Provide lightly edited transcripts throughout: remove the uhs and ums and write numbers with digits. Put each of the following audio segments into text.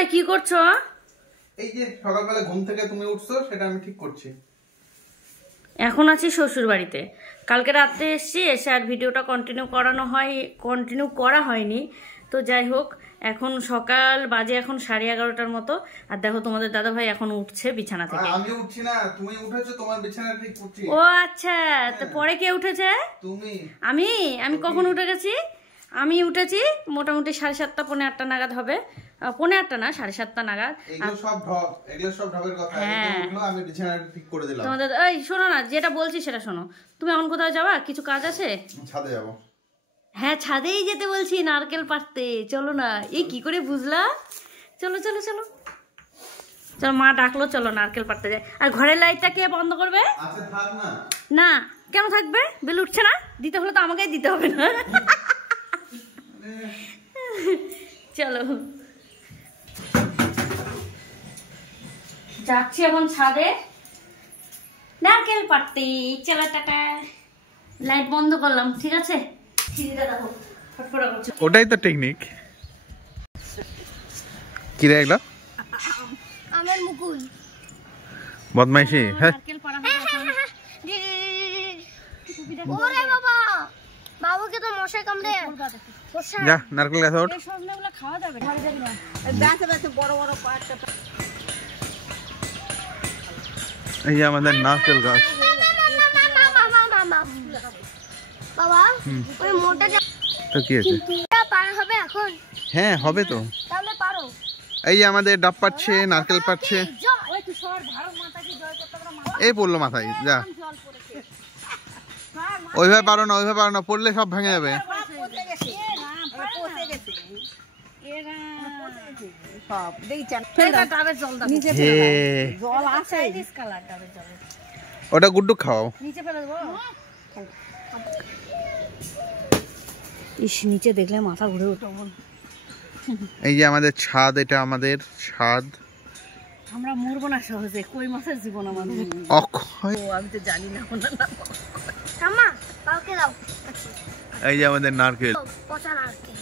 এই কি করছো? এই যে সকালবেলা ঘুম থেকে তুমি উঠছো সেটা আমি ঠিক করছি। এখন আছি শ্বশুর বাড়িতে। কালকে রাত্রে এসেছি, এসে আর ভিডিওটা কন্টিনিউ করা হয়নি। তো যাই হোক, এখন সকাল বাজে এখন 11:30টার মতো। আর দেখো তোমাদের দাদা ভাই এখন উঠছে বিছানা থেকে। আমি উঠছি না, তুমি উঠেছো, তোমার বিছানা ঠিক করছি। ও আচ্ছা, তো পরে কে উঠেছে? তুমি। আমি কখন উঠে গেছি? আমি উঠেছি মোটামুটি 7:30 পৌনে 8টা নাগাদ হবে। পৌনে 8টা না, 7:30 নাগাদ। এগুলো সব ঢপের কথা। আমি বিছানা ঠিক করে দিলাম। তোমাদের এই শোনো না, যেটা বলছি সেটা শোনো। তুমি এখন কোথাও যাবা? কিছু কাজ আছে? ছাদে যাবো। হ্যাঁ, ছাদেই যেতে বলছি, নারকেল পাড়তে। চলো না। এই কি করে বুঝলা? চলো চলো চলো চলো, মা ডাকলো, চলো নারকেল পাড়তে যাই। আর ঘরের লাইটটা কে বন্ধ করবে? আচ্ছা থাক না। না, কেন থাকবে? বিল উঠছে না? দিতে হলে তো আমাকেই দিতে হবে না? চলো যাচ্ছি এখন ছাদে নারকেল পাড়তে। চলো টাটা। লাইট বন্ধ করলাম, ঠিক আছে? ওটাই তো টেকনিক। কি রে এগুলো? আমার মুকুল বদমাইশি। হ্যাঁ, নারকেল পাড়া ওরে বাবা, বাবুকে তো মশা কামড়ে। যা নারকেল গাছ ওঠ। এই সবগুলো খাওয়া যাবে? ঘরে যাবি না? গাছে গাছে বড় বড় কয়েকটা। এই যে আমাদের নারকেল গাছ। বাবা, ওই মোটা তো কি আছে? পার হবে এখন? হ্যাঁ হবে তো। তাহলে পারো। এই যে আমাদের ডাব পাচ্ছে, নারকেল পাচ্ছে। ওই তুই সর, ভারত মাতা কি জয় করতে পারো? এই পড়লো মাথায়, যা। জল পড়েছে। ওইভাবে পারো না, পড়লে সব ভেঙে যাবে। সব দেখছেন ডাবের জল দাও। নিচে জল আছে। কালার ডাবের জল। ওটা গুড্ডু খাও। নিচে ফেলে দেবো। ইস, নিচে দেখলে মাথা ঘুরে উঠো। এই যে আমাদের ছাদ, এটা আমাদের ছাদ। আমরা মরবো না সহজে, কই মাছের জীবন আমাদের। অক্ষয়। আমি তো জানি না। আম্মা, বাবুকে দাও। এই যে আমাদের নারকেল। পচা নারকেল।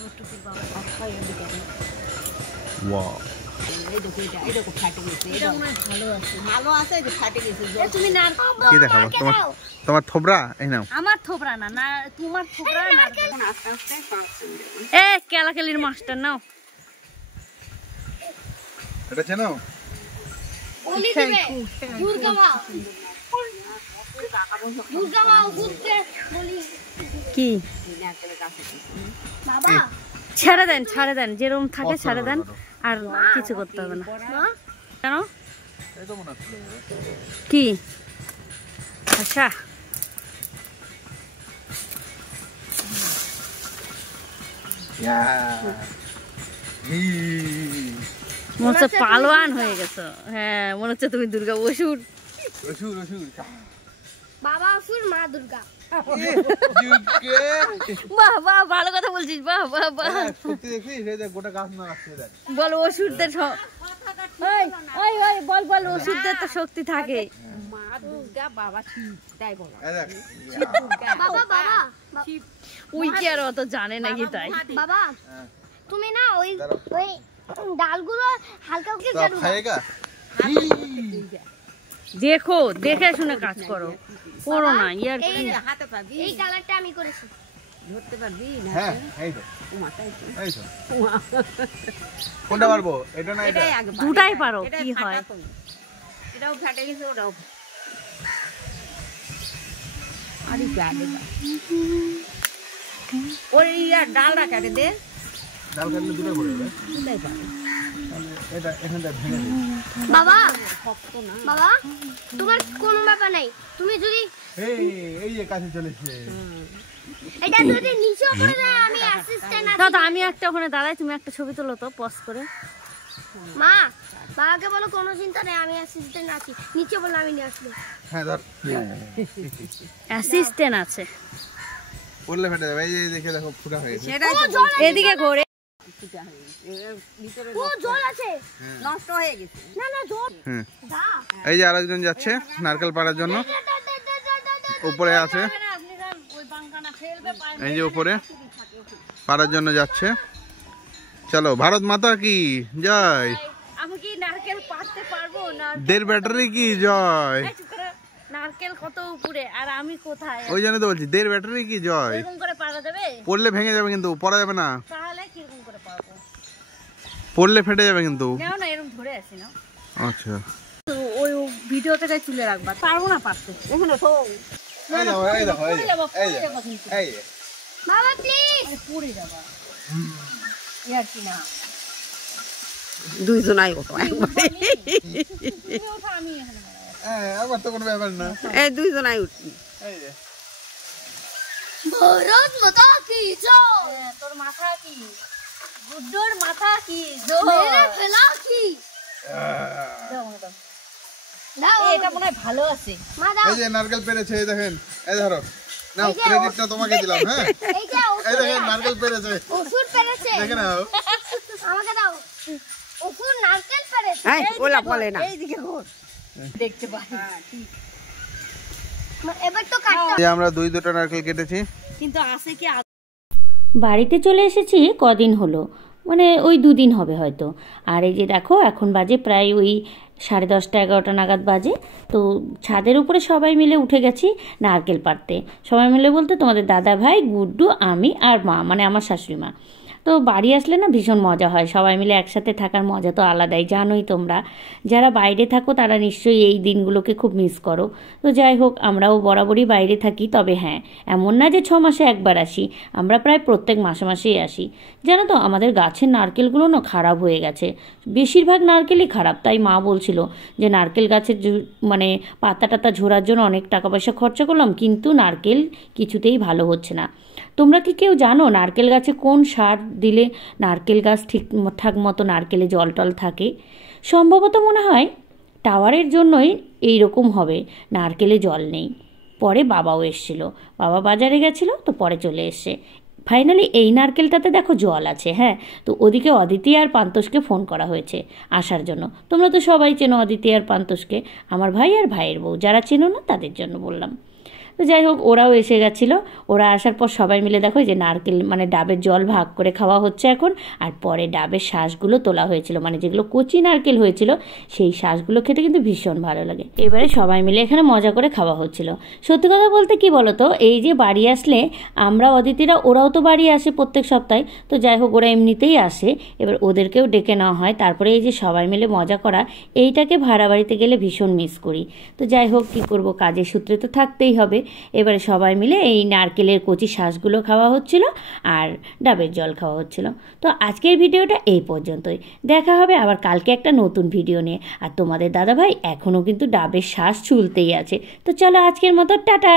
ওয়াও। এই দেখো ফাটে গেছে। এটা মনে হয় ভালো আছে। ভালো আছে, এই যে ফাটে গেছে। তুমি নারকেল কি দেখাবো? তোমার থোবরা? এই নাও। আমার থোবরা না, না তোমার থোবরা। নারকেল আস্তে আস্তে পারছেন। এ কেলাকেলির মাস্টার নাও। এটা চেনো? ওলি দিবে। দুর্গা মা। দুর্গা মা ঘুরতে বলি। কি? বাবা, ছেড়ে দেন, যেরকম থাকে ছেড়ে দেন। আর কিছু করতে হবে না। কেন? কি? আচ্ছা, মনে হচ্ছে পালোয়ান হয়ে গেছো। হ্যাঁ, মনে হচ্ছে তুমি দুর্গা অসুর। বাবা অসুর, মা দুর্গা। বাহ বাহ, ভালো কথা বলছিস। বাহ বাহ বাহ। বল অসুরদের বল অসুরদের তো শক্তি থাকে। মা দুর্গা, বাবা শিব, তাই বলো। বাবা বাবা, ওই কি আর অত জানে নাকি তাই? বাবা তুমি না ওই ডালগুলো হালকা করে দেখো, দেখে শুনে কাজ করো না। ইয়ার হাতে পাবি, এই কালারটা আমি করেছি। ধরতে পারবি না? হ্যাঁ, এই তো। মাথায় এই তো। কোনটা পারবো? এটা না এটা? এটাই আগে পাবি। দুটাই পারো, এটাই কি হয়? ফাটা কই। এটাও ফাটে গেছে, ওটাও। আরে গাড়ি ওই ডালটা কাটে দে। ডাল কাটলে দুটো পড়ে যাবে। দুটাই পাবে। এটা এখানটা ভেঙে দিই। বাবা শক্ত না। বাবা, তোমার কোনো ব্যাপার নাই। তুমি যদি এই যে কাছে চলেছে। এটা যদি নিচে পড়ে যায়, আমি অ্যাসিস্ট্যান্ট আছি। দাদা, আমি একটা ওখানে দাঁড়াই, তুমি একটা ছবি তোলো তো পজ করে। মা, বাবাকে বলো কোনো চিন্তা নেই, আমি অ্যাসিস্ট্যান্ট আছি। নিচে বলো, আমি নিয়ে আসবো। হ্যাঁ ধর। অ্যাসিস্ট্যান্ট আছে। পড়লে ফেটে যাবে। এই যে দেখে দেখো, ফুটা হয়ে গেছে। সেটাই তো এদিকে ঘোরে। ফুটা হয়ে গেছে। ভিতরে ও জল আছে। নষ্ট হয়ে গেছে। না জল। হুম। দা। এই যে আরেকজন যাচ্ছে নারকেল পাড়ার জন্য। উপরে আছে, এই যে উপরে পাড়ার জন্য যাচ্ছে। চলো, ভারত মাতা কি জয়। আমি কি নারকেল পাড়তে পারবো না? দের ব্যাটারি কি জয়। নারকেল কত উপরে আর আমি কোথায়? ওই জন্য তো বলছি, দের ব্যাটারি কি জয়। এরকম করে পারা যাবে? পড়লে ভেঙে যাবে, কিন্তু পড়া যাবে না। তাহলে কিরকম করে পারবো? পড়লে ফেটে যাবে কিন্তু। নাও না, এরকম ধরে আসি না। আচ্ছা, ওই ভিডিও থেকে তুলে রাখবা, পারবো না পারতে। এখানে তো বাবা প্লিজ পড়ে যাবা। ইয়ার কি না, দুইজনাই ওঠো তুমি ওঠো, আমি এখানে আমার তো কোনো ব্যাপার না। এই দুইজনাই উঠি। ভারত মাতা কি জয় তোর মাথা কি, গুড্ডোর মাথা কি মেরে ফেলা কি দাও এটা মনে হয় ভালো আছে। মা দাও এই যে নারকেল পেরেছে, এই দেখেন, এই ধরো নাও, ক্রেডিটটা তোমাকে দিলাম। হ্যাঁ, এই যে এই দেখেন নারকেল পেরেছে, ওষুধ পেরেছে দেখে নাও। আমাকে দাও ওষুধ নারকেল পেরেছে এই ওলা বলে না। এইদিকে ঘোর, দেখতে পাই। এবার তো কাটতে এই যে আমরা দুটো নারকেল কেটেছি। কিন্তু আছে কি? বাড়িতে চলে এসেছি কদিন হলো, মানে ওই 2 দিন হবে হয়তো। আর এই যে দেখো, এখন বাজে প্রায় ওই 10:30 11টা নাগাদ বাজে। তো ছাদের উপরে সবাই মিলে উঠে গেছি নারকেল পাড়তে। সবাই মিলে বলতে তোমাদের দাদা ভাই, গুড্ডু, আমি আর মা, মানে আমার শাশুড়ি মা। তো বাড়ি আসলে না ভীষণ মজা হয়, সবাই মিলে একসাথে থাকার মজা তো আলাদাই, জানোই তোমরা। যারা বাইরে থাকো তারা নিশ্চয়ই এই দিনগুলোকে খুব মিস করো। তো যাই হোক, আমরাও বরাবরই বাইরে থাকি, তবে হ্যাঁ, এমন না যে 6 মাসে একবার আসি, আমরা প্রায় প্রত্যেক মাসে মাসেই আসি। জানো তো, আমাদের গাছের নারকেলগুলো না খারাপ হয়ে গেছে, বেশিরভাগ নারকেলই খারাপ। তাই মা বলছিল যে নারকেল গাছের মানে পাতা টাতা ঝোড়ার জন্য অনেক টাকা পয়সা খরচা করলাম, কিন্তু নারকেল কিছুতেই ভালো হচ্ছে না। তোমরা কি কেউ জানো নারকেল গাছে কোন সার দিলে নারকেল গাছ ঠিকঠাক মতো নারকেলে জল টল থাকে? সম্ভবত মনে হয় টাওয়ারের জন্যই এইরকম হবে, নারকেলে জল নেই। পরে বাবাও এসছিল, বাবা বাজারে গেছিলো, তো পরে চলে এসছে। ফাইনালি এই নারকেলটাতে দেখো জল আছে। হ্যাঁ, তো ওদিকে অদিতি আর পান্তোষকে ফোন করা হয়েছে আসার জন্য। তোমরা তো সবাই চেনো অদিতি আর পান্তোষকে, আমার ভাই আর ভাইয়ের বউ। যারা চেনো না তাদের জন্য বললাম। তো যাই হোক, ওরাও এসে গেছিলো। ওরা আসার পর সবাই মিলে দেখো যে নারকেল মানে ডাবের জল ভাগ করে খাওয়া হচ্ছে এখন। আর পরে ডাবের শাঁসগুলো তোলা হয়েছিল, মানে যেগুলো কচি নারকেল হয়েছিল সেই শাঁসগুলো খেতে কিন্তু ভীষণ ভালো লাগে। এবারে সবাই মিলে এখানে মজা করে খাওয়া হচ্ছিল। সত্যি কথা বলতে কি বলতো, এই যে বাড়ি আসলে আমরা অদিতিরা, ওরাও তো বাড়ি আসে প্রত্যেক সপ্তাহে, তো যাই হোক ওরা এমনিতেই আসে, এবার ওদেরকেও ডেকে নেওয়া হয়। তারপরে এই যে সবাই মিলে মজা করা, এইটাকে ভাড়া বাড়িতে গেলে ভীষণ মিস করি। তো যাই হোক, কী করবো, কাজের সূত্রে তো থাকতেই হবে। এবারে সবাই মিলে এই নারকেলের কচি শাঁসগুলো খাওয়া হচ্ছিল আর ডাবের জল খাওয়া হচ্ছিল। তো আজকের ভিডিওটা এই পর্যন্তই, দেখা হবে আবার কালকে একটা নতুন ভিডিও নিয়ে। আর তোমাদের দাদাভাই এখনও কিন্তু ডাবের শাঁস চুলতেই আছে। তো চলো আজকের মতো টাটা।